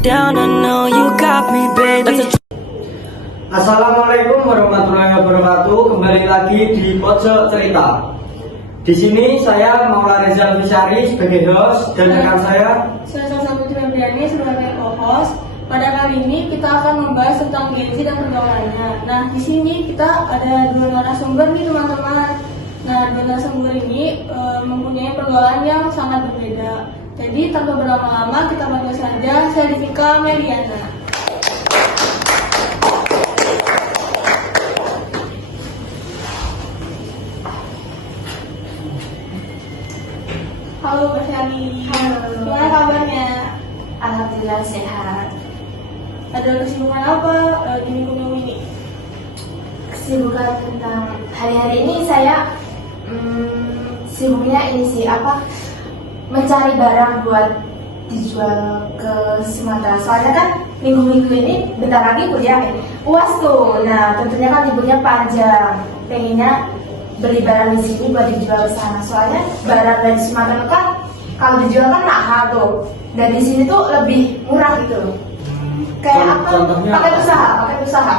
down, I know you got me, baby. Assalamualaikum warahmatullahi wabarakatuh. Kembali lagi di Pojok Cerita. Di sini saya Maula Reza Fisyari sebagai host dan rekan saya Putri Febriani sebagai co-host. Pada kali ini kita akan membahas tentang Gen Z dan pergaulannya. Nah, di sini kita ada dua narasumber nih teman-teman. Nah, dua narasumber ini mempunyai pergaulan yang sangat berbeda. Jadi tanpa berlama-lama kita panggil saja Selvika Meliana. Halo Mbak Shani. Halo. Gimana kabarnya? Alhamdulillah sehat. Ada kesibukan apa di minggu-minggu ini? Kesibukan tentang hari-hari ini saya sibuknya ini sih mencari barang buat dijual ke Sumatera. Soalnya kan minggu-minggu ini bentar lagi kuliah UAS tuh. Nah tentunya kan liburnya panjang. Pengennya beli barang di sini buat dijual ke sana. Soalnya barang dari Sumatera kan kalau dijual kan mahal tuh. Dan di sini tuh lebih murah gitu. Kayak contohnya pakai usaha.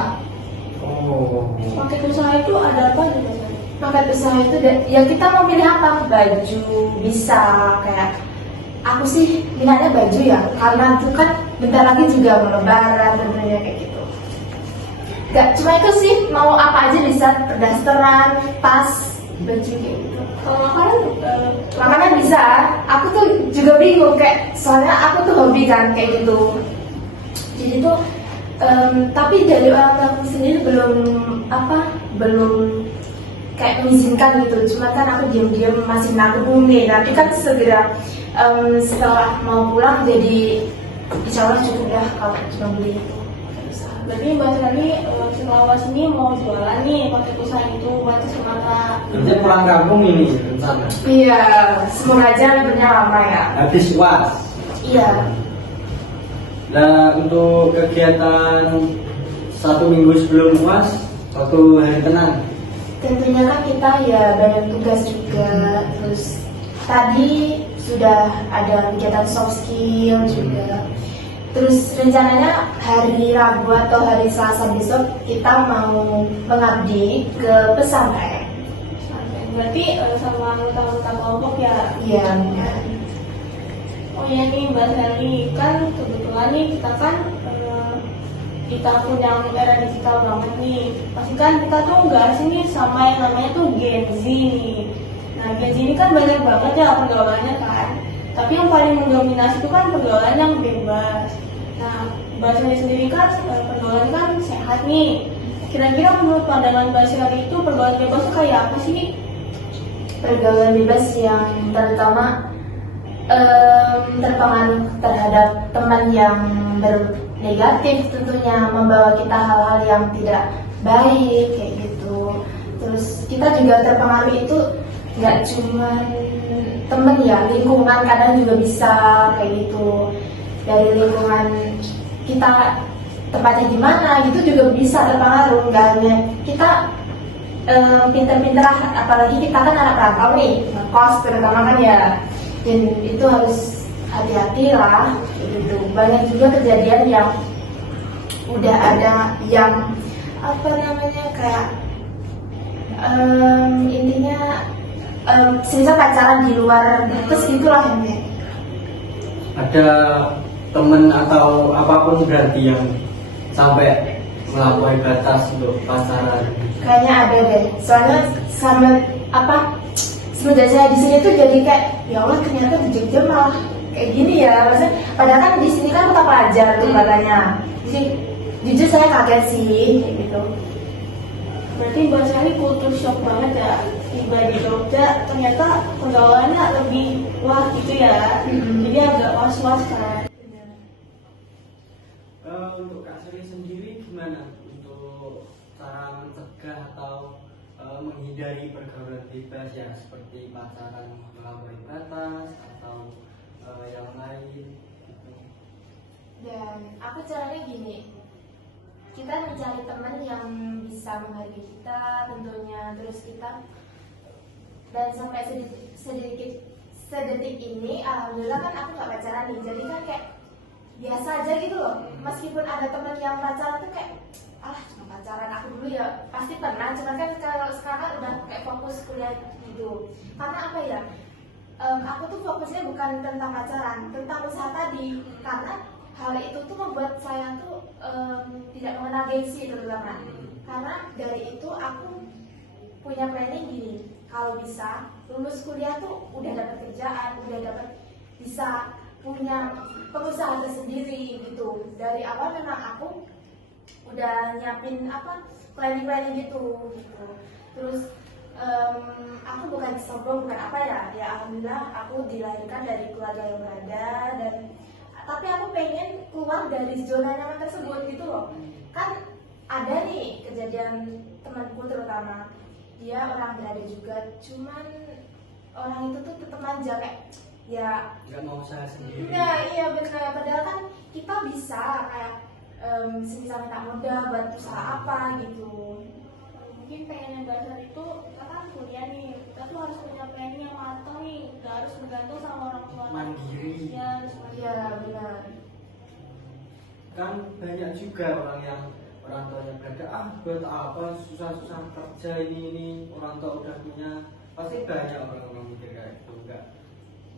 Oh. Paket usaha itu ada apa gitu? Paket usaha itu ya kita mau pilih apa? Baju bisa kayak aku sih minatnya baju ya karena itu kan bentar lagi juga mau lebaran tentunya kayak gitu. Gak cuma itu sih, mau apa aja bisa, dasteran, tas, baju kayak gitu. Kalau makanan Makanan bisa, aku tuh juga bingung kayak soalnya aku tuh hobi kan kayak gitu. Jadi tuh tapi dari orang tua sendiri belum kayak mengizinkan gitu. Cuma kan aku diam-diam masih nanggung nih. Nanti kan segera setelah mau pulang jadi insya Allah cukup dah kalau cuma beli itu. berarti Mbak Shani setelah UAS ini mau jualan nih paket usaha itu buat ke Sumatera. Nanti pulang kampung ini rencana. Iya, semoga aja liburnya lama ya. Habis UAS. Iya. Nah, untuk kegiatan 1 minggu sebelum UAS, waktu hari tenang. Tentunya kan kita ya banyak tugas juga. Terus tadi sudah ada kegiatan soft skill juga. Terus rencananya hari Rabu atau hari Selasa besok kita mau mengabdi ke pesantren. Berarti sama anggota-anggota kelompok ya. Iya. Oh iya nih Mbak Shani, kan kebetulan nih kita kan di tahun yang era digital banget nih. Pasti kan kita tuh nggak asing nih sama yang namanya tuh Gen Z nih. Nah Gen Z ini kan banyak banget ya pergaulannya kan. Tapi yang paling mendominasi itu kan pergaulan yang bebas. Nah Mbak Shani sendiri kan pergaulan kan sehat nih. Kira-kira menurut pandangan Mbak Shani itu pergaulan bebas itu kayak apa sih? Pergaulan bebas yang terutama terpengaruh terhadap teman yang bernegatif, tentunya membawa kita hal-hal yang tidak baik kayak gitu. Terus kita juga terpengaruh itu nggak cuma temen ya, lingkungan kadang juga bisa kayak gitu. Dari lingkungan kita tempatnya di mana gitu juga bisa terpengaruh. Nggak hanya kita pinter-pinter, apalagi kita kan anak rantau nih, ngekos terutama kan ya. Dan itu harus hati-hati lah gitu. Banyak juga kejadian yang udah ada yang kayak intinya semisal pacaran di luar terus gitulah yang kayak Ada temen atau apapun berarti yang sampai melampaui batas untuk pacaran. kayaknya ada deh. Soalnya semenjak saya di sini tuh jadi kayak ya Allah ternyata di Jogja malah kayak gini ya. Maksudnya padahal kan di sini kan kota pelajar tuh katanya. Jadi jujur saya kaget sih kayak gitu. Berarti Mbak Shani kultur shock banget ya, tiba di Jogja ternyata pergaulannya lebih wah gitu ya. Jadi agak was-was kan. Untuk Kak Sri sendiri gimana untuk cara mencegah atau menghindari pergaulan bebas ya seperti pacaran melampaui batas atau yang lain gitu. Dan aku caranya gini, kita mencari teman yang bisa menghargai kita tentunya. Terus kita dan sampai sedetik ini alhamdulillah kan aku gak pacaran nih. Jadi kan kayak biasa aja gitu loh. Meskipun ada teman yang pacaran tuh kayak alah cuma pacaran, aku dulu ya pasti pernah, cuman kan kalau sekarang udah kayak fokus kuliah gitu. Karena apa ya, aku tuh fokusnya bukan tentang pacaran, tentang usaha tadi. Karena hal itu tuh membuat saya tuh tidak mengenal gengsi terutama. Karena dari itu aku punya planning gini, kalau bisa lulus kuliah tuh udah dapat kerjaan, udah dapat bisa punya pengusaha tersendiri gitu. Dari awal memang aku udah nyiapin planning gitu. Terus aku bukan sombong, bukan apa ya, alhamdulillah aku dilahirkan dari keluarga yang berada, dan tapi aku pengen keluar dari zona nyaman tersebut gitu loh. Kan ada nih kejadian temanku terutama, dia orang berada juga, cuman orang itu tuh tetap manja kayak ya nggak mau usaha sendiri. nah iya benar, padahal kan kita bisa kayak semisal minta modal buat usaha apa gitu. Mungkin pengen yang dasar itu kita kan kuliah nih, kita tuh harus punya planning yang matang nih, nggak harus bergantung sama orang tua. Mandiri. Ya, harus mandiri. Iya benar. Kan banyak juga orang tuanya berada, buat apa susah-susah kerja ini orang tua udah punya. Pasti banyak orang mikir kayak gitu, enggak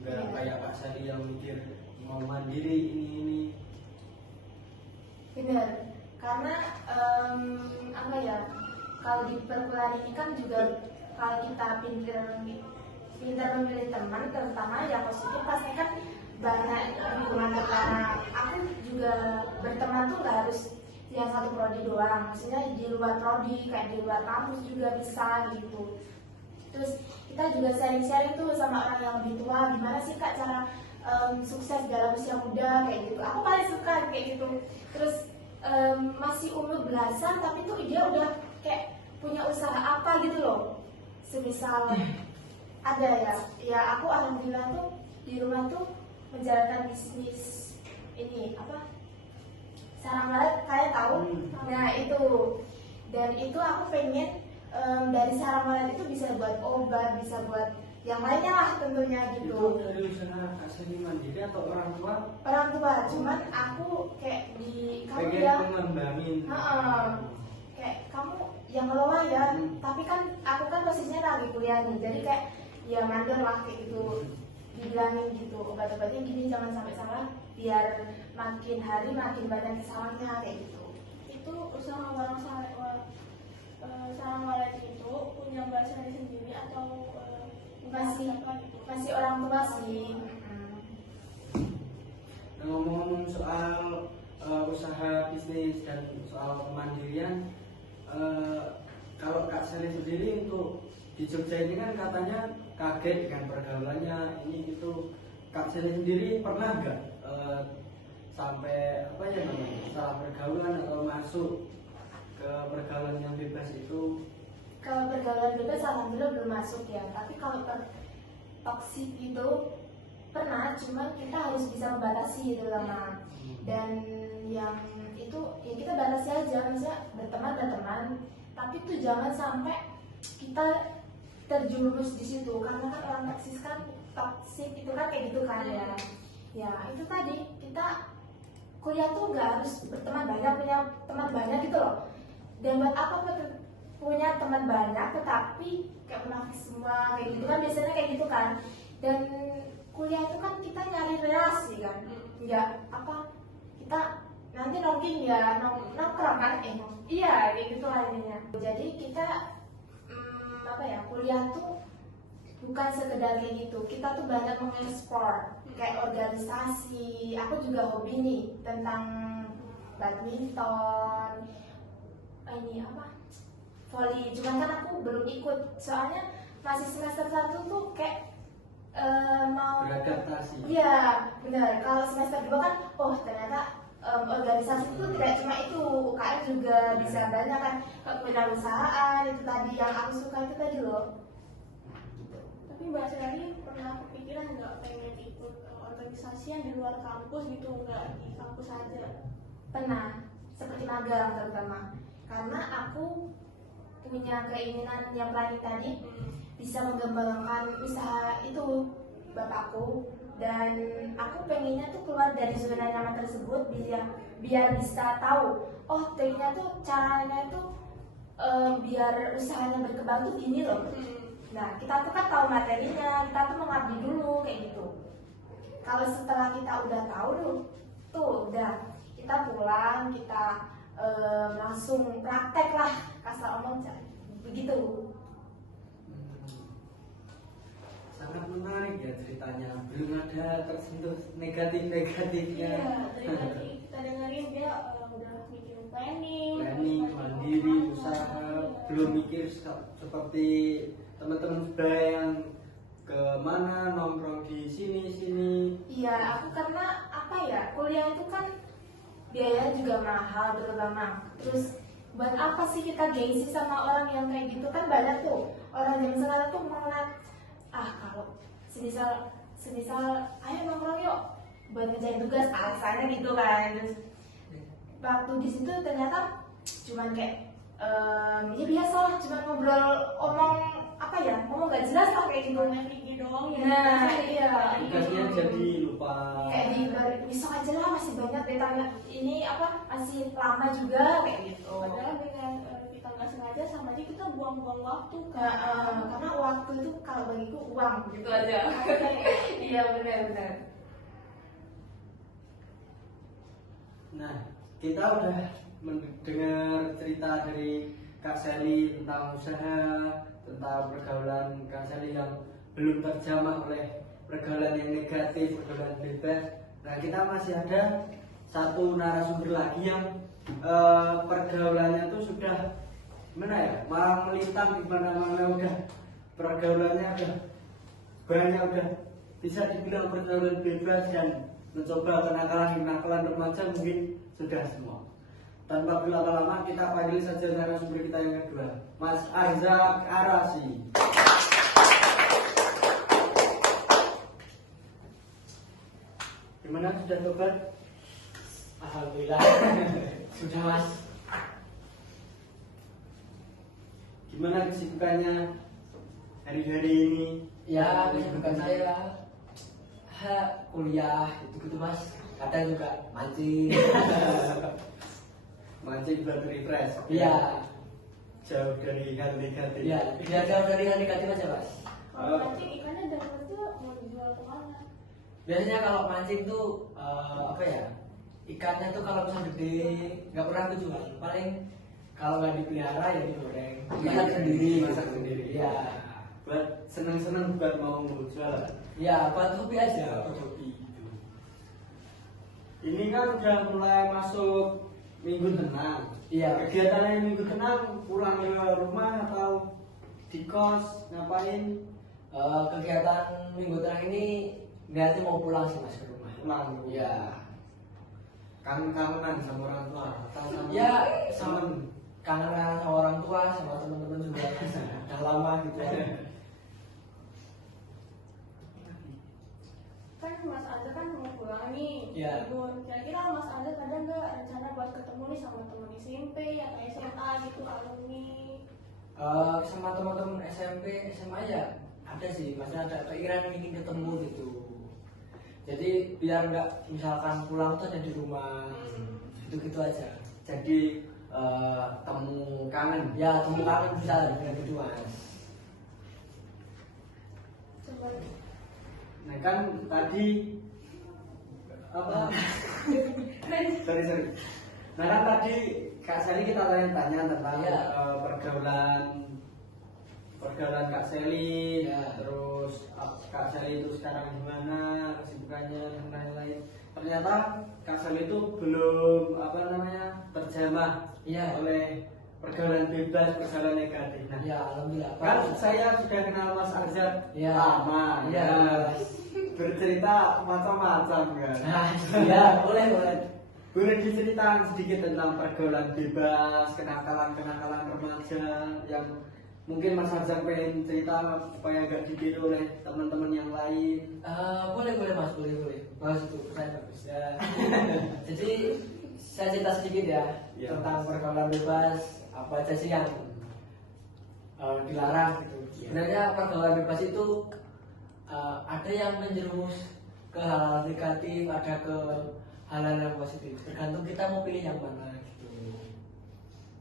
kayak Kak Sally yang mikir mau mandiri ini. Benar, karena apa ya, kalau di perkuliahan ini kan juga kalau kita pintar memilih teman, terutama yang positif, pasti kan banyak lingkungan. Karena aku juga berteman tuh nggak harus yang satu prodi doang, maksudnya di luar prodi, kayak di luar kampus juga bisa gitu. Terus kita juga sharing-sharing tuh sama orang yang lebih tua, gimana sih Kak cara sukses dalam usia muda kayak gitu. Aku paling suka kayak gitu. Terus masih umur belasan tapi tuh dia udah kayak punya usaha apa gitu loh. Semisal ada ya aku alhamdulillah tuh di rumah tuh menjalankan bisnis ini sarang walet, kalian tahu? Nah itu, dan itu aku pengen dari sarang walet itu bisa buat obat, bisa buat yang lainnya lah tentunya gitu. Itu dari usaha Kak Sally mandiri atau orang tua? Orang tua, cuman aku kayak kamu pengen ya mengembangin. kayak kamu yang ngelola ya, tapi kan aku kan posisinya lagi kuliah nih, jadi kayak ya mandor lah kayak gitu, dibilangin gitu obat-obatnya gini jangan sampai salah, biar makin hari makin banyak kesalahannya kayak gitu. Itu usaha barang sarang walet itu punya Mbak Sally sendiri atau masih orang tua sih. Ngomong-ngomong soal usaha bisnis dan soal kemandirian, kalau Kak Sally sendiri untuk di Jogja ini kan katanya kaget dengan pergaulannya ini itu. Kak Sally sendiri pernah nggak sampai salah pergaulan atau masuk ke pergaulan yang bebas itu? Kalau pergaulan bebas alhamdulillah belum masuk ya, tapi kalau toksik itu pernah, cuman kita harus bisa membatasi itu lama. Dan yang itu ya kita batasi aja, misalnya berteman, tapi tuh jangan sampai kita terjerumus di situ, karena kan orang toksik itu kan kayak gitu kan ya. Ya itu tadi, kita kuliah tuh nggak harus berteman banyak, punya teman banyak gitu loh. Dan buat apa punya teman banyak tetapi kayak menafik semua kayak gitu kan, biasanya kayak gitu kan. Dan kuliah itu kan kita nyari relasi kan, nggak kita nanti nongking ya nongkrong kan iya kayak gitu akhirnya. Jadi kita kuliah tuh bukan sekedar kayak gitu, kita tuh banyak mengekspor kayak organisasi. Aku juga hobi nih tentang badminton, volley, cuman kan aku belum ikut soalnya masih semester 1 tuh kayak mau beradaptasi. Iya benar, kalau semester 2 kan ternyata organisasi itu tidak cuma itu, UKM juga bisa banyak kan, kewirausahaan itu tadi yang aku suka itu tadi loh. Tapi Mbak Sally pernah kepikiran nggak pengen ikut organisasi yang di luar kampus gitu, nggak di kampus aja? Pernah, seperti magang terutama, karena aku punya keinginan yang planning tadi bisa mengembangkan usaha itu bapakku dan aku pengennya tuh keluar dari zona nyaman tersebut biar bisa tahu, oh ternyata tuh caranya tuh biar usahanya berkembang tuh gini loh. Nah, kita tuh kan tahu materinya, kita tuh mengabdi dulu kayak gitu. Kalau setelah kita udah tahu tuh udah kita pulang, kita langsung praktek lah, kasar omong begitu. Sangat menarik ya ceritanya, belum ada tersentuh negatifnya. Iya, dari tadi kita dengerin dia udah bikin planning, mandiri, usaha, belum mikir seperti teman-teman sebaya yang kemana nongkrong di sini. Iya, aku karena apa ya, kuliah itu kan biaya juga mahal terutama. Terus buat apa sih kita gengsi sama orang yang kayak gitu, kan banyak tuh orang yang sekarang tuh mengenal, kalau semisal ayo nongkrong yuk buat ngerjain tugas, alasannya gitu kan. Terus waktu di situ ternyata cuman kayak ya biasa lah, cuman ngobrol ngomong gak jelas lah kayak gitu. tinggi doang ya. Nah iya, Tugasnya jadi lupa. kayak di besok aja lah, masih banyak ditanya ini masih lama juga kayak gitu. Padahal dengan kita nggak sengaja sama aja kita buang-buang waktu kan. Karena waktu itu kalau bagiku uang gitu aja. Iya benar. Nah, kita udah mendengar cerita dari Kak Sally tentang usaha, tentang pergaulan Kak Sally yang belum terjamah oleh pergaulan yang negatif, pergaulan bebas. Nah, kita masih ada satu narasumber lagi yang pergaulannya tuh sudah malah melintang di mana-mana, udah pergaulannya udah banyak, udah bisa dibilang pergaulan bebas dan mencoba kenakalan remaja mungkin sudah semua. Tanpa berlama-lama kita panggil saja narasumber kita yang kedua, Mas Arzak Arasi. Gimana, sudah tobat? Alhamdulillah sudah Mas. Gimana kesibukannya hari-hari ini? Ya kesibukan saya kuliah gitu Mas. Kadang juga mancing. Mancing buat refresh. Iya. Jauh dari hal negatif. Iya, biar jauh dari hal negatif aja Mas. Kalau mancing ikannya dapetnya mau dijual kemana? Biasanya kalau mancing tuh ikannya tuh kalau misalnya gede nggak pernah aku jual. Paling kalau nggak dipelihara ya digoreng. Masak sendiri. Iya. Buat seneng-seneng, bukan mau jual. Iya, buat hobi aja. Hobi itu. Ini kan udah mulai masuk minggu tenang. Iya. Kegiatannya minggu tenang, pulang ke rumah atau di kos, ngapain? Kegiatan minggu tenang ini niatnya mau pulang sih Mas ke rumah. Pulang. Iya. Kangen-kangenan sama orang tua atau sama Ya, temen? kangen sama orang tua, sama teman-teman juga. Udah lama gitu. Kan Mas Azza kan mau pulang nih, Iya. libur. Kira-kira Mas Azza ada nggak rencana buat ketemu nih sama teman SMP atau SMA gitu, alumni? Sama teman-teman SMP, SMA ya ada sih, masih ada keinginan ingin ketemu gitu. Jadi biar nggak misalkan pulang tuh hanya di rumah, gitu-gitu aja. Jadi temu kangen. Ya temu kangen bisa dengan gitu Mas. Coba. Nah kan tadi sorry. Nah kan tadi Kak Sally kita tanya tentang Ya. pergaulan Kak Sally, Ya. terus Kak Sally itu sekarang gimana, kesibukannya dan lain-lain. Ternyata Kak Sally itu belum terjamah Iya. oleh pergaulan bebas, pergaulan negatif. Nah, Ya alhamdulillah. kan saya sudah kenal Mas Arzak Ya. lama, Ya. bercerita macam-macam kan. Nah, ya boleh. Boleh diceritakan sedikit tentang pergaulan bebas, kenakalan remaja yang mungkin Mas Arzak pengen cerita supaya gak ditiru oleh teman-teman yang lain. Boleh Mas, boleh. Bahas itu saya bagus ya. Jadi saya cerita sedikit ya, Ya. tentang pergaulan bebas, apa aja sih yang dilarang gitu. Ya. Sebenarnya pergaulan bebas itu ada yang menjerumus ke hal negatif, ada ke hal-hal yang positif. Tergantung kita mau pilih yang mana gitu.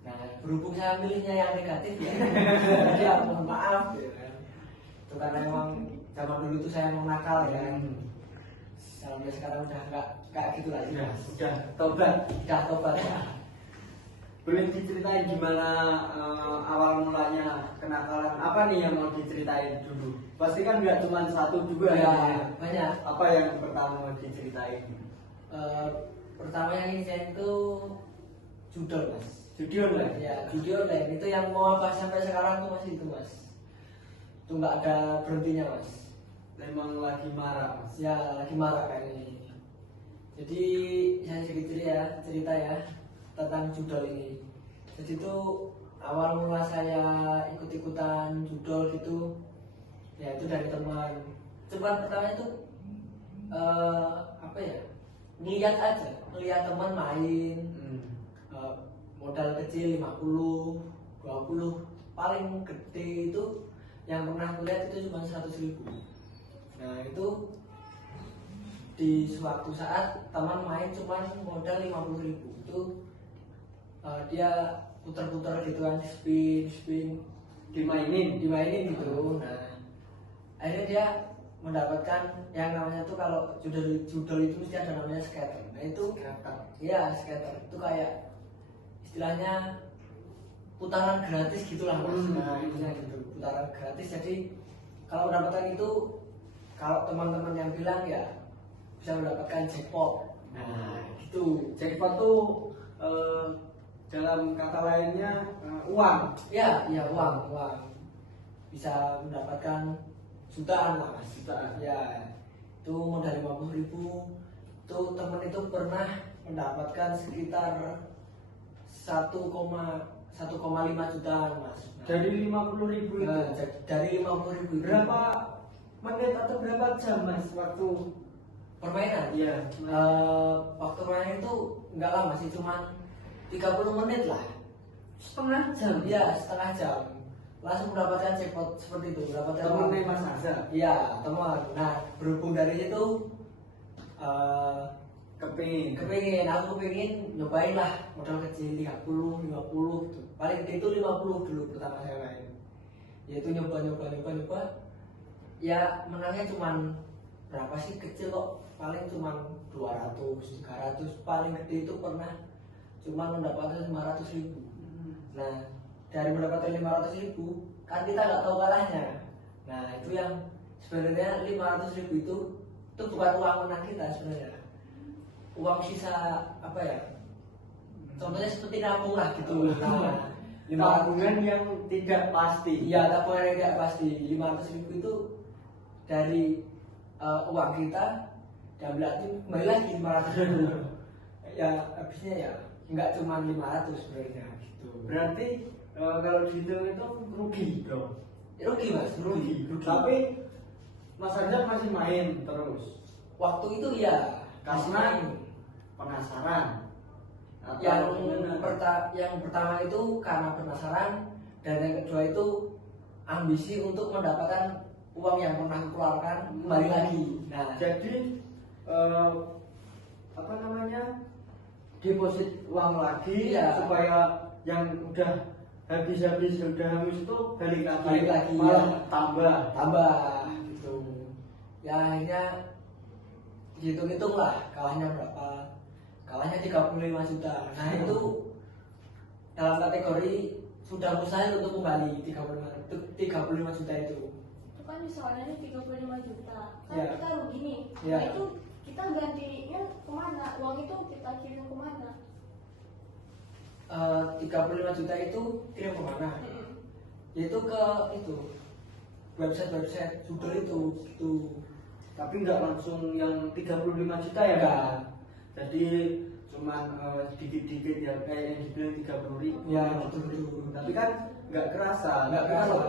Nah, berhubung saya milihnya yang negatif ya, jadi ya mohon maaf ya kan. Itu karena emang zaman dulu tuh saya emang nakal ya kan. Sampai sekarang udah nggak kayak gitu lagi. Udah tobat. Udah tobat ya. Boleh diceritain gimana awal mulanya kenakalan apa nih yang mau diceritain dulu? Pasti kan nggak cuma satu juga Ya, ya. banyak. Apa yang pertama mau diceritain? Pertama yang ingin saya itu judul mas. Judi online. Ya, judi online itu yang mau apa sampai sekarang tuh masih itu mas. Itu nggak ada berhentinya mas. Memang lagi marah mas. Ya lagi marah kayaknya ini. Jadi saya sedikit cerita ya tentang judul ini. Jadi itu awal mula saya ikut-ikutan judul gitu, ya itu dari teman. Coba pertama itu apa ya? Ngeliat teman main. Modal kecil 50, 20, paling gede itu yang pernah kulihat itu cuma 100.000. Nah itu di suatu saat teman main cuma modal 50.000 itu dia putar-putar gitu kan, spin Dimainin. gitu. Nah akhirnya dia mendapatkan yang namanya tuh kalau judul itu mesti ada namanya scatter. Nah itu ya scatter itu kayak istilahnya putaran gratis gitulah mas. Nah intinya gitu, putaran gratis. Jadi kalau mendapatkan itu, kalau teman-teman yang bilang ya bisa mendapatkan jackpot. Nah gitu. Jackpot tuh dalam kata lainnya uang. Ya uang bisa mendapatkan jutaan lah mas. Jutaan. Ya itu modal 50.000. Tuh temen itu pernah mendapatkan sekitar 1,5 jutaan mas. Nah, Dari 50.000 itu. nah, dari 50.000 itu Berapa menit atau berapa jam mas waktu? permainan? Iya. Waktu main itu enggak lama sih, cuma 30 menit lah. Setengah jam. Iya, setengah jam. Langsung mendapatkan jackpot seperti itu, mendapatkan Temennya Mas Azhar. Iya, teman. Nah, berhubung dari itu kepingin nyobain lah modal kecil 30, 50 gitu. Paling gede itu 50 dulu pertama saya main. Yaitu nyoba. Ya menangnya cuman berapa sih, kecil kok. Paling cuman 200, 300. Paling gede itu pernah cuman mendapatkan 500.000. Nah, dari mendapatkan 500.000 kan kita nggak tahu kalahnya. Nah, itu yang sebenarnya 500.000 itu bukan uang menang kita sebenarnya. Uang sisa apa ya? Contohnya seperti nabung lah gitu. Nah, Tabungan yang tidak pasti. iya, tabungan yang tidak pasti. 500.000 itu dari uang kita diambil lagi, kembali lagi 500.000. Ya habisnya ya nggak cuma 500 sebenarnya gitu. Berarti kalau dihitung itu rugi dong. Rugi mas, rugi. Tapi Mas Azhar masih main terus. Waktu itu ya Karena penasaran. Atau yang pertama itu karena penasaran, dan yang kedua itu ambisi untuk mendapatkan uang yang pernah dikeluarkan kembali lagi. Nah, jadi apa namanya, deposit uang lagi Iya. supaya yang udah habis udah hangus itu balik lagi, malah ya. tambah. gitu. Ya akhirnya hitung-hitung lah kalahnya berapa. Kalahnya 35 juta. Nah itu dalam kategori sudah mustahil untuk kembali 35 juta itu. Itu kan misalnya 35 juta, kan Ya. kita rugi nih. Ya. Nah itu kita gantinya kemana? Uang itu kita kirim kemana? 35 juta itu kirim kemana? Yaitu ke itu website judul itu gitu. Tapi nggak langsung yang 35 juta ya Nggak. Kak? Jadi cuman sedikit-sedikit ya, kayak yang dibilang 30.000. Ya, betul. Tapi kan nggak kerasa. Nggak Tapi kerasa. kalau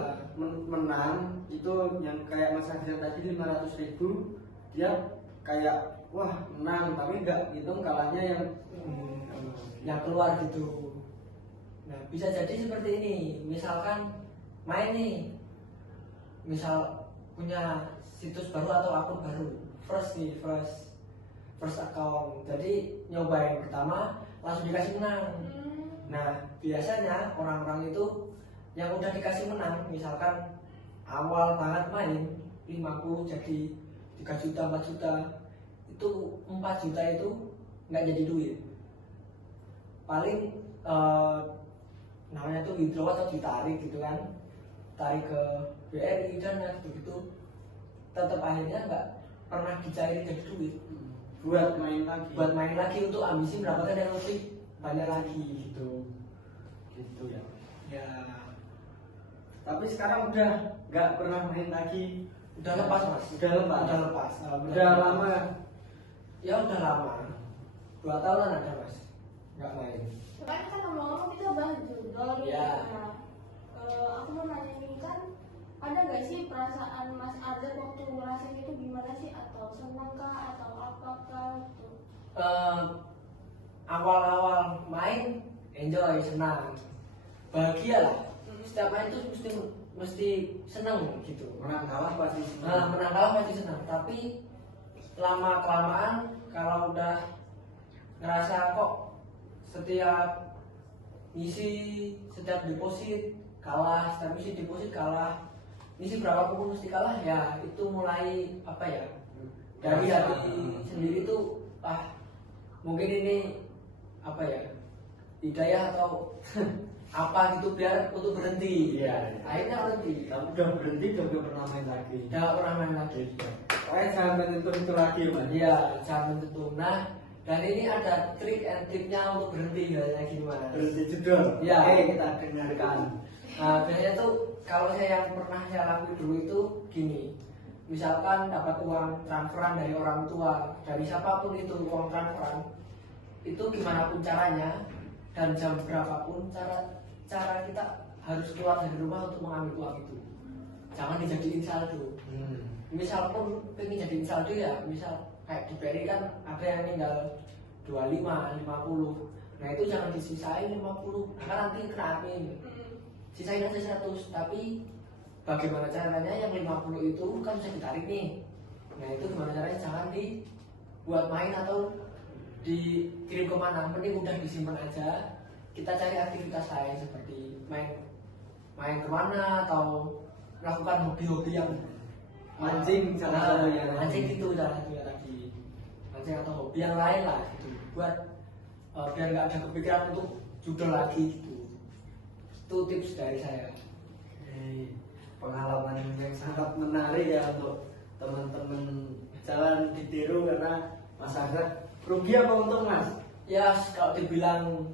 menang itu yang kayak Mas Azhar tadi 500.000, dia kayak wah menang, tapi nggak hitung kalahnya yang keluar gitu. Nah bisa jadi seperti ini, misalkan main nih, misal punya situs baru atau akun baru, first account. Jadi nyobain pertama langsung dikasih menang. Nah biasanya orang-orang itu yang udah dikasih menang, misalkan awal banget main 50 jadi 3 juta 4 juta, itu 4 juta itu nggak jadi duit, paling namanya tuh withdraw atau ditarik gitu kan, tarik ke BRI dan gitu, tetap akhirnya nggak pernah dicairin jadi duit buat main lagi untuk ambisi mendapatkan yang lebih banyak lagi gitu ya. ya. Tapi sekarang udah nggak pernah main lagi. Udah lepas mas. Udah lepas. Udah lama. Ya udah lama. 2 tahunan ada mas. Nggak main. Kan ngomong-ngomong kita bahas judul nih. Ya. Nah, aku mau nanya nih kan, ada nggak sih perasaan Mas Azhar waktu ngerasain itu gimana sih? Atau senang kah? Atau apakah gitu? Awal-awal main enjoy, senang, bahagia lah. Setiap main tuh mesti senang gitu. Menang kalah pasti Menang kalah pasti senang. Tapi lama kelamaan kalau udah ngerasa kok setiap ngisi, setiap deposit kalah, setiap ngisi deposit kalah, ngisi berapa pun mesti kalah, ya itu mulai apa ya, dari hati sendiri tuh mungkin ini apa ya, hidayah atau apa gitu biar untuk berhenti. Iya. Akhirnya berhenti. Tapi udah berhenti udah gak pernah main lagi. Udah pernah main lagi. Jangan menentu itu lagi mas. Iya, jangan menentu. Nah, dan ini ada trik and triknya untuk berhenti kayak gimana? Berhenti judul. Ya. Kita dengarkan. Nah, biasanya tuh kalau saya yang pernah saya lakuin dulu itu gini. Misalkan dapat uang transferan dari orang tua, dari siapapun itu uang transferan, itu gimana pun caranya dan jam berapapun cara kita harus keluar dari rumah untuk mengambil uang itu. Jangan dijadiin saldo. Misal pun pengen jadiin saldo ya, misal kayak di BRI kan ada yang tinggal 25, 50. Nah itu jangan disisain 50, karena nanti kena admin. Sisain aja 100, tapi bagaimana caranya yang 50 itu kan bisa ditarik nih. Nah itu gimana caranya, jangan dibuat main atau dikirim kemana, mending udah disimpan aja. Kita cari aktivitas lain seperti main kemana atau melakukan hobi-hobi yang Mancing salah satunya. Mancing gitu salah satunya tadi. Mancing atau hobi yang lain lah gitu. Buat biar nggak ada kepikiran untuk judul lagi gitu. Itu tips dari saya. Pengalaman yang sangat menarik ya untuk teman-teman, jangan ditiru karena Mas Azhar rugi apa untung mas? Ya kalau dibilang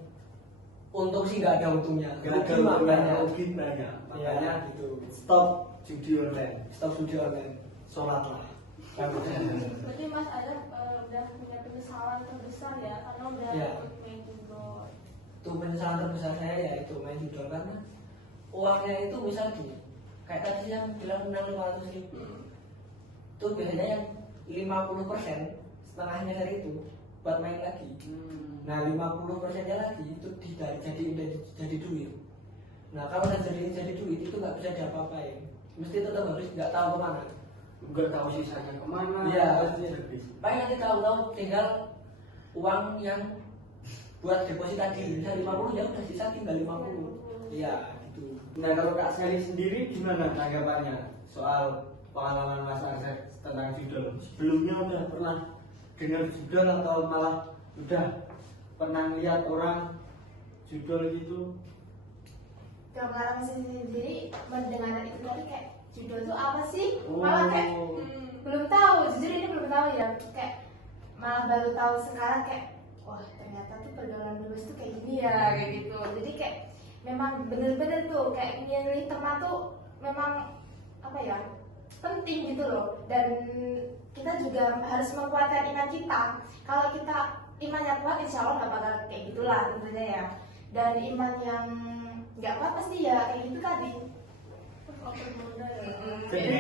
untung sih nggak ada untungnya. Gak ada untungnya, rugi banyak. Makanya Ya, gitu. stop judi online, Stop judi online. sholatlah. Berarti Mas Azhar udah punya penyesalan terbesar ya, karena udah Ya. main judul. Itu penyesalan terbesar saya ya itu main judul, karena uangnya itu misal gini, kayak tadi yang bilang menang 500.000, itu biasanya yang 50% setengahnya dari itu buat main lagi. Nah 50%-nya lagi itu jadi duit. Nah kalau udah jadi duit itu nggak bisa diapa-apain, mesti tetap harus nggak tahu kemana. Nggak tahu sisanya kemana. Iya. Pasti habis. Paling nanti tahu tinggal uang yang buat deposit tadi, misal 50 ya udah sisa tinggal 50. Iya gitu. Nah kalau Kak Sally sendiri gimana tanggapannya soal pengalaman Mas Azhar tentang judul? Sebelumnya udah pernah dengar judul atau malah udah pernah lihat orang judul gitu? Kalau pengalaman sendiri mendengar itu tadi kayak judul itu apa sih? Oh. Malah kayak belum tahu, jujur ini belum tahu ya. Kayak malah baru tahu sekarang kayak wah ternyata tuh pergaulan bebas tuh kayak gini ya, kayak gitu. Jadi kayak memang bener-bener tuh kayak milih teman tuh memang apa ya, penting gitu loh. Dan kita juga harus menguatkan iman kita. Kalau kita imannya kuat, insya Allah nggak bakal kayak gitulah tentunya ya. Dan iman yang nggak kuat pasti ya kayak gitu tadi. Jadi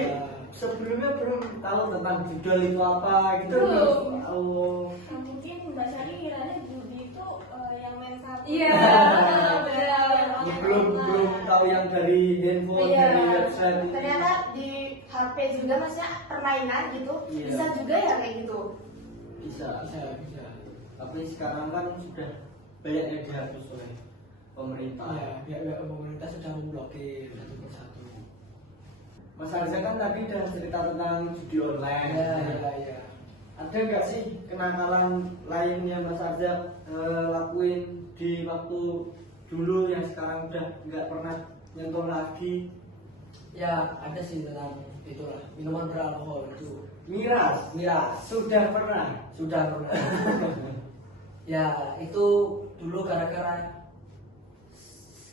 sebelumnya belum tahu tentang judul itu apa gitu. Belum. Oh. Nah, mungkin Mbak Sari kiranya judi itu yang main kartu. Iya, benar. Belum tahu yang dari handphone, Iya. dari website itu. Ternyata di HP juga, maksudnya permainan gitu, Iya. bisa juga ya kayak gitu. Bisa. Bisa. Tapi sekarang kan sudah banyak yang dihapus oleh pemerintah. Ya, pihak pemerintah sudah memblokir satu persatu. Mas Arza kan tadi udah cerita tentang judi online. Ya. Ada nggak sih kenakalan lain yang Mas Arza lakuin di waktu dulu yang sekarang udah nggak pernah nyentuh lagi? Ya, ada sih tentang itulah minuman beralkohol itu. Miras sudah pernah. Sudah pernah. Ya, itu dulu gara-gara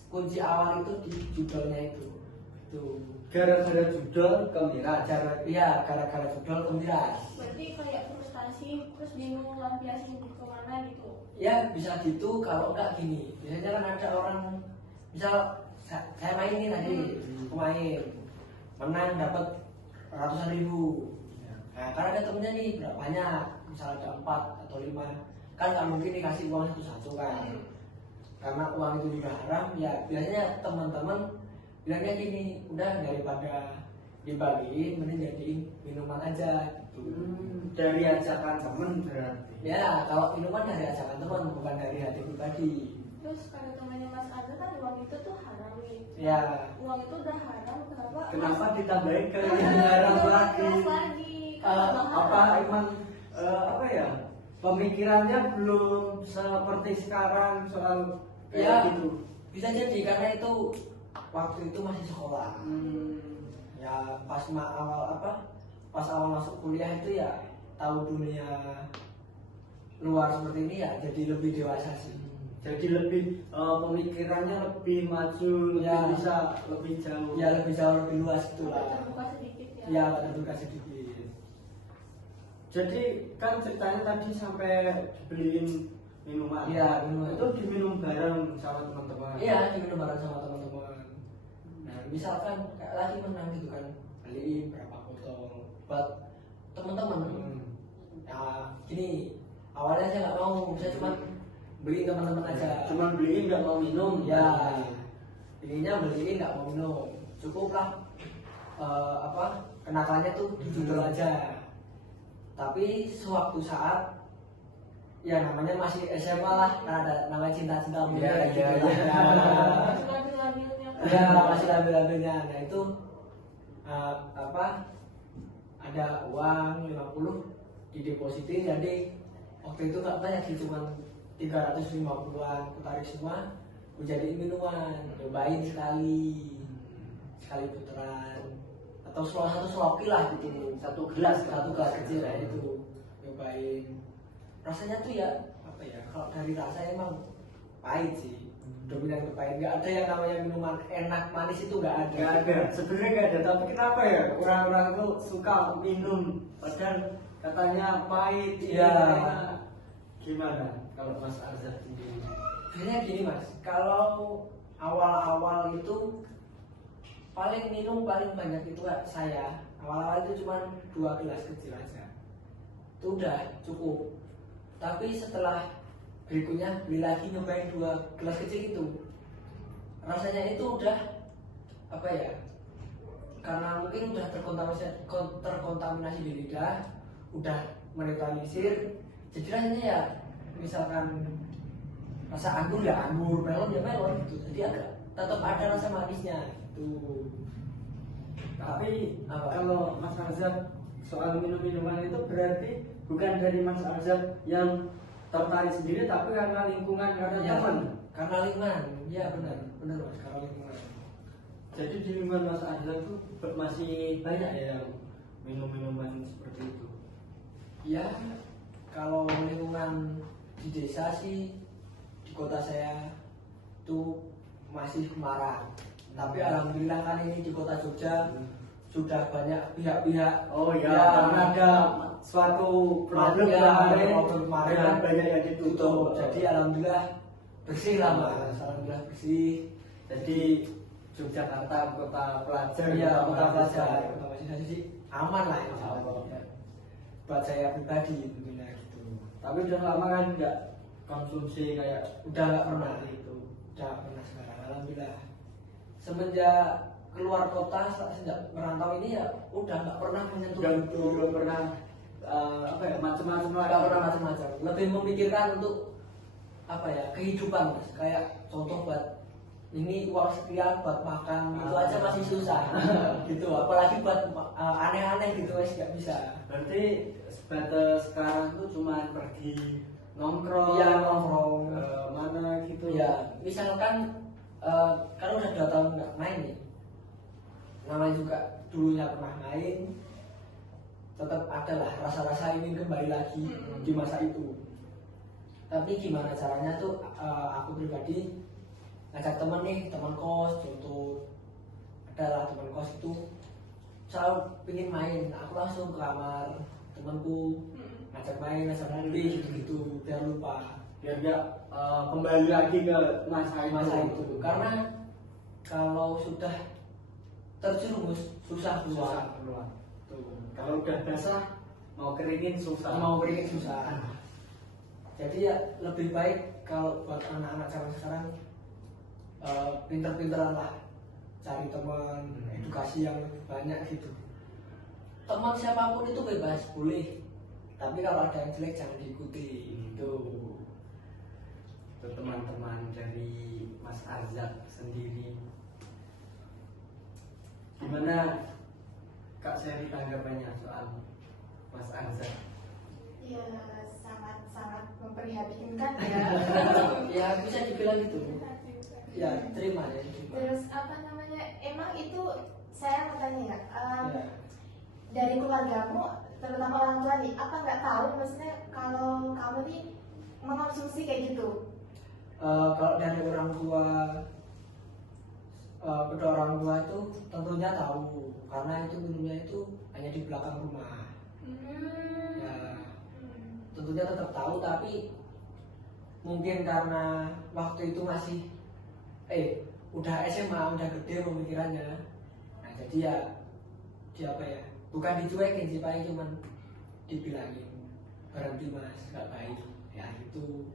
kunci awal itu di judulnya itu. Gara-gara judol ke miras. Gara-gara judul ke miras. Berarti kayak frustasi terus bingung lampiasin kemana gitu. Ya, bisa gitu. Kalau enggak gini, biasanya kan ada orang, misal saya main ini tadi, aku main, menang dapat ratusan ribu. Nah, karena ada temennya nih berapa banyak, misal ada 4 atau 5, kan nggak mungkin dikasih uang satu-satu kan. Karena uang itu juga haram, ya biasanya teman-teman bilangnya gini, udah daripada dibagiin, mending jadiin minuman aja gitu. Dari ajakan temen berarti. Ya, kalau minuman dari ajakan teman, bukan dari hati pribadi. Terus kalau temannya Mas Arza kan uang itu tuh haram nih. Ya, Uang itu udah haram, Kenapa ditambahin ke yang haram lagi? lagi? Apa emang apa ya, pemikirannya belum seperti sekarang soal ya kayak gitu? bisa jadi karena itu waktu itu masih sekolah. Ya pas awal masuk kuliah itu ya tahu dunia luar seperti ini ya, jadi lebih dewasa sih. Jadi lebih pemikirannya lebih maju, Ya. lebih bisa lebih jauh. Ya lebih jauh lebih luas Agak itulah. terbuka sedikit ya. Ya terbuka sedikit. Jadi kan ceritanya tadi sampai dibeliin minuman. Iya, minuman. Itu diminum bareng sama teman-teman. Iya, diminum bareng sama teman-teman. Nah, misalkan kayak lagi menang gitu kan, beliin berapa botol buat teman-teman. Nah, gini, awalnya saya nggak mau, saya cuma beliin teman-teman aja. Cuman beliin nggak mau minum. Ya, ininya beliin nggak mau minum, cukuplah kenakannya tuh dijudul aja. Tapi sewaktu saat ya namanya masih SMA lah, kan ada namanya cinta-cinta muda gitu lah. Masih labil-labilnya. Ya masih labil-labilnya. Nah itu ada uang 50 didepositin, jadi waktu itu nggak banyak sih, cuma 350-an, aku tarik semua, aku jadiin minuman, cobain sekali putaran, atau satu sloki lah gitu, satu gelas kecil kayak itu, cobain. Rasanya tuh ya apa ya, kalau dari rasa emang pahit sih, dominan ke pahit. Nggak ada yang namanya minuman enak manis itu nggak ada. Nggak ada, sebenarnya nggak ada. Tapi kenapa ya orang-orang tuh suka minum, padahal katanya pahit. Iya. enak. Gimana kalau Mas Arza sendiri? Sebenarnya gini Mas, kalau awal-awal itu paling banyak itu saya awal-awal itu cuma 2 gelas kecil aja, itu udah cukup. Tapi setelah berikutnya beli lagi nyobain 2 gelas kecil itu, rasanya itu udah apa ya, karena mungkin udah terkontaminasi di lidah, udah menetralisir, jadi rasanya ya misalkan rasa anggur ya anggur, melon ya melon gitu, jadi agak tetap ada rasa manisnya gitu. Tapi Apa? kalau Mas Arza soal minum-minuman itu berarti bukan dari Mas Arza yang tertarik sendiri, tapi karena lingkungan, karena Ya, teman. karena lingkungan, ya benar Mas, karena lingkungan. Jadi di lingkungan Mas Arza itu masih banyak ya yang minum-minuman seperti itu. Ya, kalau lingkungan di desa sih, di kota saya itu masih marak. Tapi alhamdulillah kan ini di kota Jogja sudah banyak pihak-pihak. Oh ya, yang karena ada suatu problem kemarin dengan banyak yang ditutup. Jadi alhamdulillah bersih lah Mas, alhamdulillah bersih. Jadi Yogyakarta kota pelajar, Ya, kota pelajar, kota masih sih aman lah insya Allah. Ya. Buat saya pribadi tentunya gitu. Tapi udah lama kan nggak konsumsi kayak Udah nggak pernah itu. udah nggak pernah sekarang, alhamdulillah. Semenjak keluar kota sejak merantau ini ya udah nggak pernah menyentuh Dan itu, belum pernah apa ya, macam-macam lah. nggak pernah macam-macam, lebih memikirkan untuk apa ya, kehidupan Mas. Kayak contoh buat ini uang sekian buat makan itu aja masih susah gitu, apalagi buat aneh-aneh gitu Mas, nggak bisa. Berarti sebatas sekarang tuh cuma pergi nongkrong, Iya, nongkrong. mana gitu. Ya misalkan kan udah 2 tahun nggak main nih, namanya juga dulunya pernah main, tetap ada lah rasa-rasa ingin kembali lagi di masa itu. Tapi gimana caranya tuh, aku pribadi ngajak temen nih, teman kos contoh, adalah teman kos itu selalu pengen main, aku langsung ke kamar temanku ngajak main, ngajak ngopi gitu-gitu biar lupa, Biar nggak kembali lagi ke masa itu. Karena kalau sudah terjerumus susah keluar. keluar. Tuh. Kalau udah basah mau keringin susah. Mau beringin susah. Jadi ya lebih baik kalau buat anak-anak zaman sekarang pinter-pinteran lah, cari teman, edukasi yang lebih banyak gitu. Teman siapapun itu bebas, boleh. Tapi kalau ada yang jelek jangan diikuti. Gitu. Itu teman-teman dari Mas Arzak sendiri. Gimana Kak Seri tanggapannya soal Mas Arzak? Ya sangat memprihatinkan ya. Ya bisa dibilang gitu. Ya terima ya. Terus apa namanya, emang itu saya mau tanya ya, Ya. dari keluargamu terutama orang tua nih, apa nggak tahu maksudnya kalau kamu nih mengonsumsi kayak gitu? Kalau dari orang tua, kedua orang tua itu tentunya tahu, karena itu minumnya itu hanya di belakang rumah. Ya tentunya tetap tahu, tapi mungkin karena waktu itu masih udah SMA, udah gede pemikirannya. Nah jadi ya dia apa ya, bukan dicuekin sih, paling cuman dibilangin berhenti Mas, gak baik ya itu.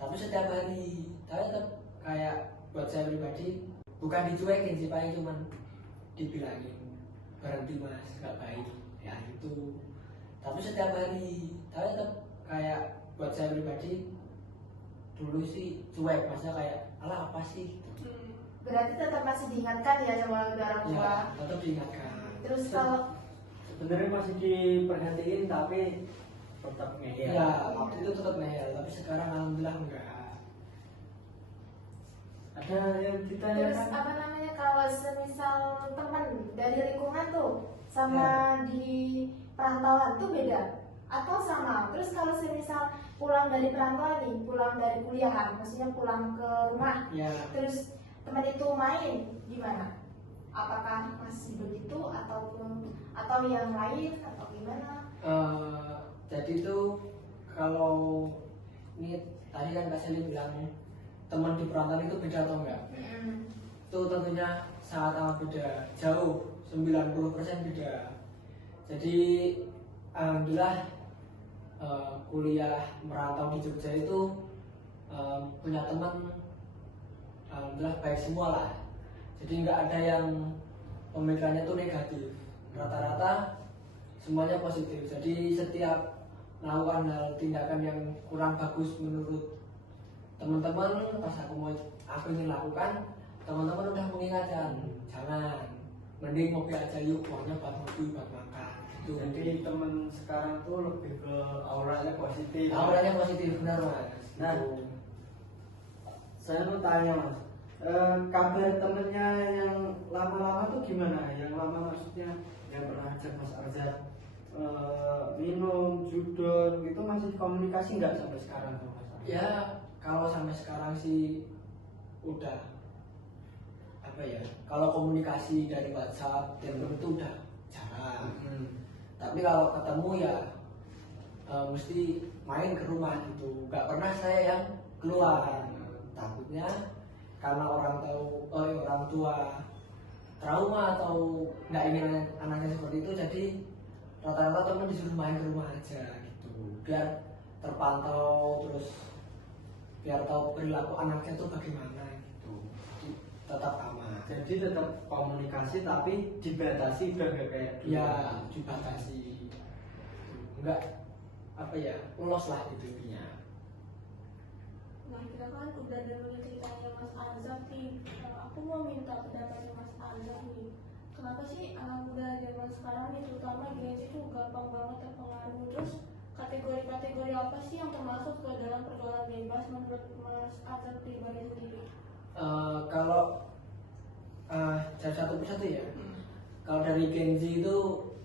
Tapi setiap hari saya tetap kayak, buat saya pribadi bukan dicuekin sih, paling cuman dibilangin berhenti Mas, gak baik ya itu. Tapi setiap hari saya tetap kayak, buat saya pribadi dulu sih cuek, maksudnya kayak alah apa sih gitu. Berarti tetap masih diingatkan ya sama kedua orang tua. Ya tetap diingatkan. Terus kalau Sebenarnya masih diperhatiin tapi tetap ngeyel. Ya waktu itu tetap ngeyel, tapi sekarang alhamdulillah enggak. Ada yang terus ditanyakan? apa namanya, kalau semisal teman dari lingkungan tuh sama di perantauan tuh beda atau sama? Terus kalau semisal pulang dari perantauan nih, pulang dari kuliahan, maksudnya pulang ke rumah, Ya terus teman itu main gimana? Apakah masih begitu atau yang lain atau gimana? jadi itu kalau ini tadi kan Kak Sally bilang teman di perantauan itu beda atau enggak? Itu tentunya sangat amat beda, jauh 90% beda. Jadi alhamdulillah kuliah merantau di Jogja itu punya teman alhamdulillah baik semua lah. Jadi nggak ada yang pemikirannya tuh negatif, rata-rata semuanya positif. Jadi setiap melakukan hal tindakan yang kurang bagus menurut teman-teman, pas aku ingin lakukan, teman-teman udah mengingatkan, jangan, mending ngopi aja yuk, uangnya buat ngopi, buat makan gitu. Jadi teman sekarang tuh lebih ke auranya positif. Auranya positif, benar Mas. Nah, Gitu. saya mau tanya Mas, kabar temennya yang lama-lama tuh gimana? Yang lama maksudnya yang pernah ajak Mas Arzak minum, judon, itu masih komunikasi nggak sampai sekarang tuh Mas Arzak? Ya kalau sampai sekarang sih udah apa ya, kalau komunikasi dari WhatsApp dan itu udah jarang. Tapi kalau ketemu ya mesti main ke rumah gitu, nggak pernah saya yang keluar. Takutnya karena orang tua trauma atau nggak ingin anaknya seperti itu, jadi rata-rata teman disuruh main ke rumah aja gitu, biar terpantau, terus biar tahu perilaku anaknya tuh bagaimana gitu. tetap aman. Jadi tetap komunikasi tapi dibatasi, udah gak kayak dulu. Ya dibatasi, enggak apa ya, ulos lah itu intinya. Nah, kita kan udah dengerin ceritanya Mas Azam nih. Aku mau minta pendapatnya Mas Azam nih. Kenapa sih anak muda zaman sekarang nih, terutama Gen Z itu gampang banget terpengaruh? Terus kategori-kategori apa sih yang termasuk ke dalam pergaulan bebas menurut Mas Azam pribadi sendiri? Kalau dari satu persatu ya, kalau dari Gen Z itu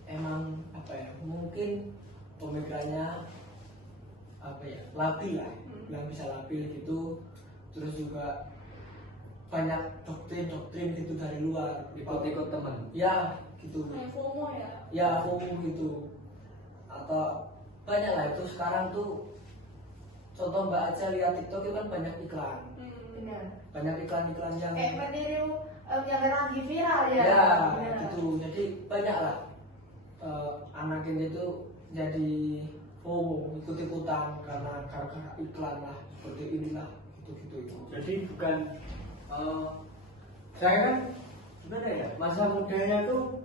emang apa ya, mungkin pemikirannya apa ya, labil lah, yang bisa labil gitu. Terus juga banyak doktrin gitu dari luar, Ikut-ikut teman. ya gitu, Kayak FOMO ya? ya FOMO gitu, atau banyak lah itu sekarang tuh. Contoh Mbak aja lihat TikTok itu kan banyak iklan, Benar. banyak iklan-iklan yang Kayak meniru yang lagi viral ya. ya Benar. gitu. Jadi banyak lah anak ini tuh jadi FOMO, ikut-ikutan karena gara-gara iklan lah, seperti inilah gitu-gitu itu. Jadi bukan saya kan gimana ya, masa mudanya tuh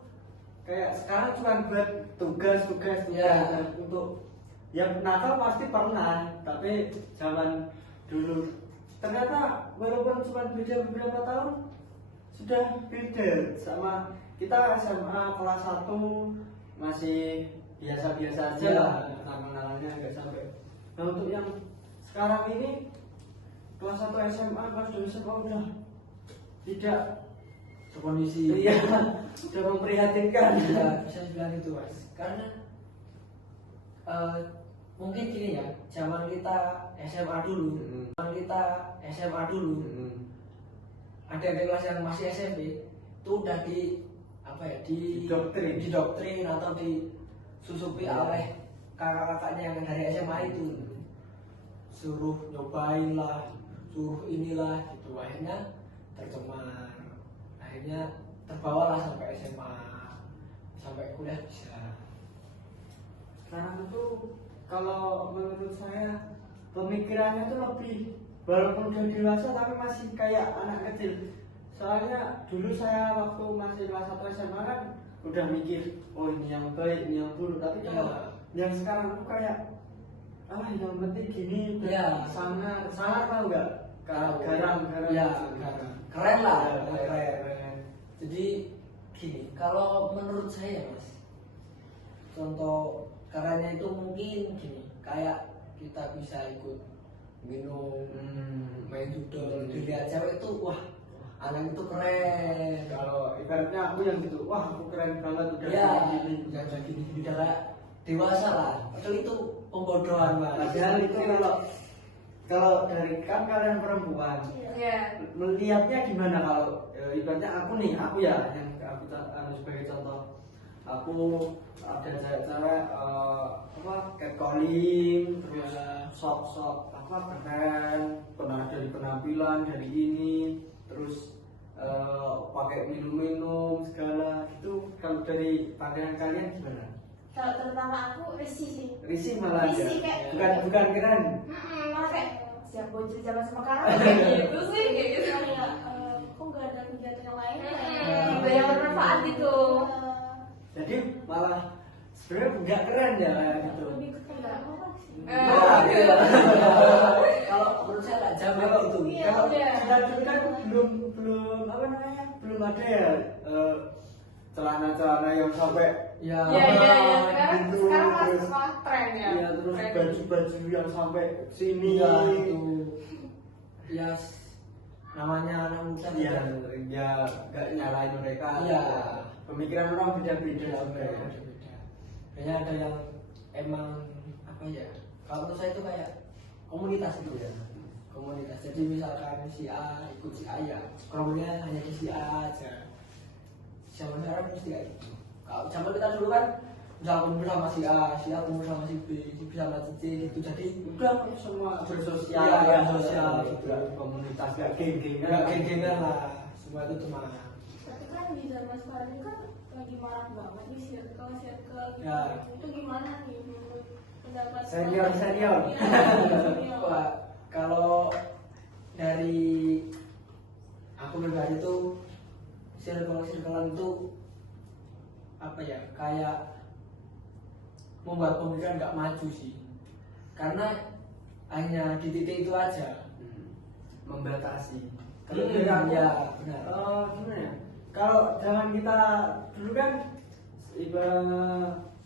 kayak sekarang cuma buat tugas Ya. dan untuk yang nakal pasti pernah, tapi zaman dulu ternyata walaupun cuma beda beberapa tahun sudah beda sama kita. SMA kelas 1 masih biasa-biasa aja Ya. lah, kenal-kenalannya nggak sampai. Nah untuk yang sekarang ini kelas 1 SMA, kelas 2 SMA udah tidak Kondisi iya, sudah memprihatinkan. ya, bisa dibilang itu Mas, karena mungkin gini ya, zaman kita SMA dulu, ada kelas yang masih SMP itu udah di apa ya, didoktrin atau disusupi Ya. oleh kakak-kakaknya yang dari SMA itu, suruh nyobain lah, suruh inilah gitu. Akhirnya tercemar, akhirnya terbawalah sampai SMA, sampai kuliah bisa. Sekarang itu kalau menurut saya pemikirannya tuh lebih, walaupun udah dewasa tapi masih kayak anak kecil. Soalnya dulu saya waktu masih kelas 1 SMA kan udah mikir, oh ini yang baik, ini yang buruk. Tapi kalau yang sekarang tuh kayak, yang penting gini, Ya. sangat tahu nggak? Garam. Ya, keren lah, Ya, keren. Jadi gini, kalau menurut saya Mas, contoh kerennya itu mungkin gini, kayak kita bisa ikut minum, main judul, dilihat cewek itu, wah anak itu keren. Kalau ibaratnya aku yang gitu, wah aku keren banget udah Ya, gini. udah gini kayak dewasa lah. Padahal itu pembodohan Mas. Padahal itu kalau dari kan kalian perempuan, Iya. melihatnya gimana kalau ibaratnya aku ya yang aku sebagai contoh, aku ada cewek-cewek catcalling, terus sok keren, dari penampilan, dari ini, terus pakai minum segala gitu. Kalau dari pandangan kalian gimana? Kalau terutama aku risih sih. Risih malah aja, Risih kayak- bukan keren. Malah kayak siap bocil zaman sekarang kayak gitu sih, kayak gitu. Kayak kok nggak ada kegiatan yang lain ya? Gak yang bermanfaat gitu. Jadi malah sebenarnya nggak keren ya gitu. Lebih ke kayak orang sih. Iya. Kalau menurut saya lah zaman itu. Iya, Kalau udah. kita dulu kan belum ada ya celana-celana yang sampai Ya. Sekarang gitu, sekarang terus malah tren ya. iya, terus Tren. baju-baju yang sampai sini Iya itu. Ya namanya anak muda. Iya, ya nggak nyalain mereka. Iya. Pemikiran orang beda-beda Beda. sebenarnya. Kayaknya ada yang emang apa ya? Kalau menurut saya itu kayak komunitas itu ya. Komunitas. Jadi misalkan si A ikut si A, ya kelompoknya hanya di si A aja. Zaman sekarang mesti kayak gitu. Kalau zaman kita dulu kan misalkan kumpul sama si A kumpul sama si B sama si C itu. Jadi Udah semua bersosial, Iya, ya, sosial. juga komunitas, gak geng-gengan. nggak geng-gengan lah. Semua itu cuma Tapi kan di zaman sekarang ini kan lagi marak banget nih circle gitu. Ya. Itu gimana nih menurut pendapat Senior. Iya, senior. Wah, kalau dari aku pribadi tuh circle-circlean itu apa ya, kayak membuat pemikiran nggak maju sih, karena hanya di titik itu aja. Membatasi. Kalau ya benar. Gimana ya? Kalau zaman kita dulu kan,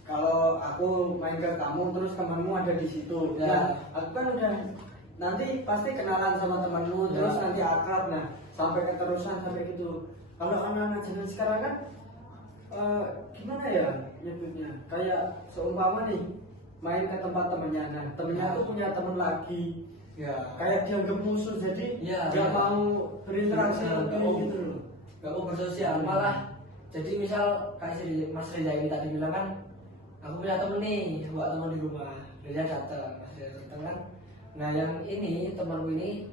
kalau aku main ke kamu terus temanmu ada di situ, Ya. nah, aku kan udah nanti pasti kenalan sama temanmu, Ya. terus nanti akrab, nah sampai keterusan sampai gitu. Kalau anak-anak zaman sekarang kan gimana ya nyebutnya? Kayak seumpama nih main ke tempat temennya, nah temennya Ya. tuh punya temen lagi, Ya, kayak dianggap musuh, jadi Ya, nggak ya. mau berinteraksi Ya, lebih nggak mau. gitu loh. nggak mau bersosial, malah jadi misal kayak si Mas Reza ini tadi bilang kan, aku punya temen nih, buat teman di rumah, Reza datang, Mas Reza datang kan. Nah yang ini temanku ini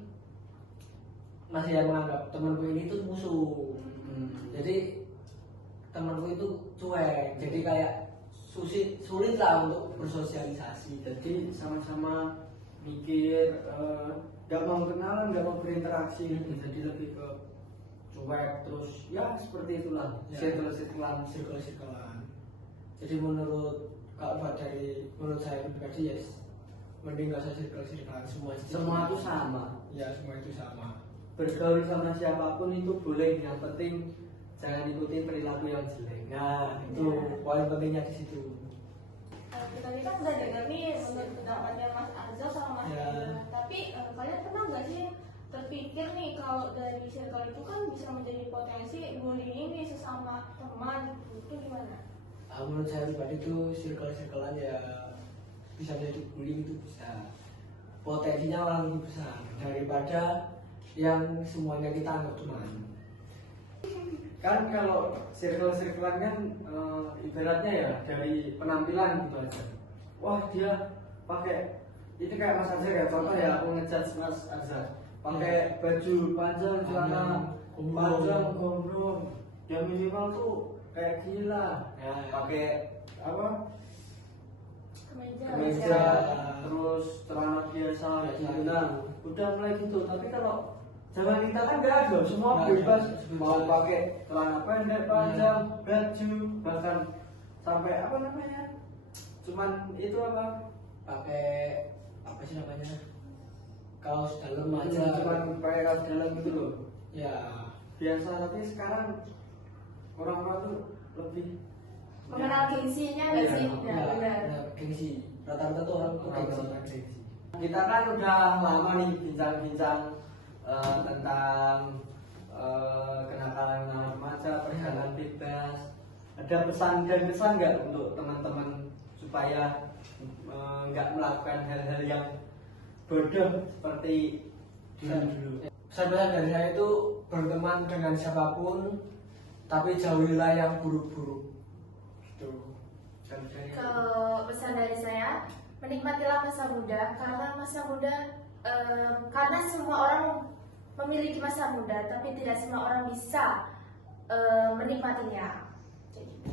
masih yang menganggap temanku ini tuh musuh. Jadi temanku itu cuek, jadi kayak sulit lah untuk bersosialisasi. Jadi sama-sama mikir, nggak mau kenalan, nggak mau berinteraksi, jadi lebih ke cuek, terus ya seperti itulah, Ya. Circle-circlean. Jadi kalau menurut saya pribadi ya mending nggak usah circle-circlean, semua itu sama. Ya, semua itu sama. Bergaul sama siapapun itu boleh, yang penting jangan ikuti perilaku yang jelek. Nah itu poin pentingnya di situ. Kita ini kan udah dengar nih menurut pendapatnya Mas Arza sama Mas Ya. Enda. Tapi kalian pernah nggak sih terpikir nih kalau dari circle itu kan bisa menjadi potensi bullying ini sesama teman, itu gimana? Menurut saya pribadi itu circle-circlean ya bisa jadi bullying, itu bisa. Potensinya malah lebih besar daripada yang semuanya kita anggap teman. Kan kalau circle-circlean kan ibaratnya ya dari penampilan gitu aja. Wah dia pakai itu kayak Mas Azhar ya, contoh ya aku ngejudge Mas Azhar pakai baju panjang, celana panjang, gombrong, ya minimal tuh kayak gini lah. Ya. Pakai apa? Kemeja. Kemeja, terus celana biasa Ya, gitu. gitu. Nah, udah mulai gitu. Tapi kalau zaman kita kan nggak ada, semua Nggak ada, bebas, bebas. mau pakai celana pendek, panjang, baju, bahkan sampai apa namanya? Cuman itu apa? Pakai apa sih namanya, kaos dalam aja. Cuman pakai kaos dalam gitu loh. Ya, Biasa, tapi sekarang orang-orang tuh lebih Mengenal gengsinya nggak sih? Iya, Ya, benar. gengsi. Rata-rata tuh orang tuh gengsi. gengsi. Kita kan udah lama nih bincang-bincang tentang kenakalan remaja, perjalanan bebas. Ada pesan dan kesan nggak untuk teman-teman supaya nggak melakukan hal-hal yang bodoh seperti dulu? Pesan-pesan dari saya itu berteman dengan siapapun, tapi jauhilah yang buruk-buruk. Gitu. Kalau pesan dari saya, menikmatilah masa muda, karena masa muda, karena semua orang memiliki masa muda, tapi tidak semua orang bisa menikmatinya. Kayak gitu.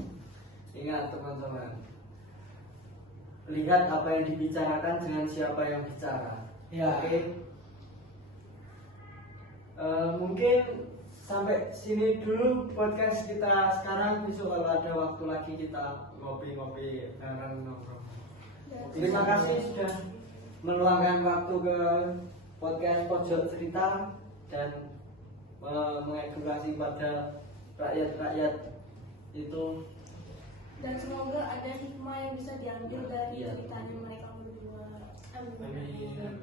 Ingat teman-teman, lihat apa yang dibicarakan dengan siapa yang bicara. Ya. Oke. Mungkin sampai sini dulu podcast kita sekarang. Besok kalau ada waktu lagi kita ngopi-ngopi bareng nongkrong. Terima kasih sudah meluangkan waktu ke podcast Pojok Cerita dan mengedukasi pada rakyat-rakyat itu. Dan semoga ada hikmah yang bisa diambil dari Iya. ceritanya mereka berdua. Amin.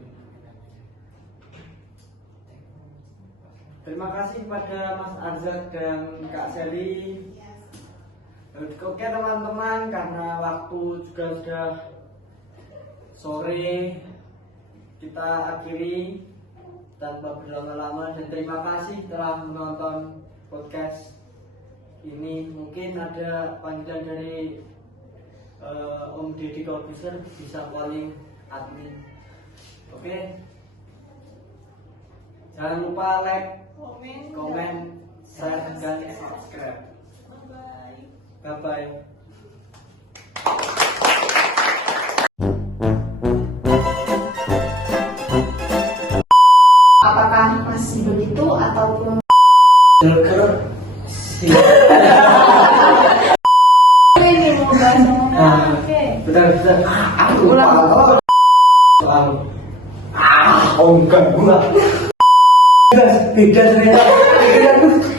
Terima kasih kepada Mas Arzak dan Kak Sally. Oke teman-teman, karena waktu juga sudah sore, kita akhiri tanpa berlama-lama, dan terima kasih telah menonton podcast ini. Mungkin ada panggilan dari Om Deddy Corbuzier, bisa calling admin. Oke. Jangan lupa like, komen, share, dan subscribe. Bye-bye. Bye-bye. Apakah masih begitu ataupun Joker Ini mau bahas yang mana? Nah. Oke. bentar aku lupa soal oh enggak gua beda ternyata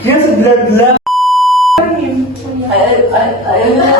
dia 19 Ayo, ayo, ayo.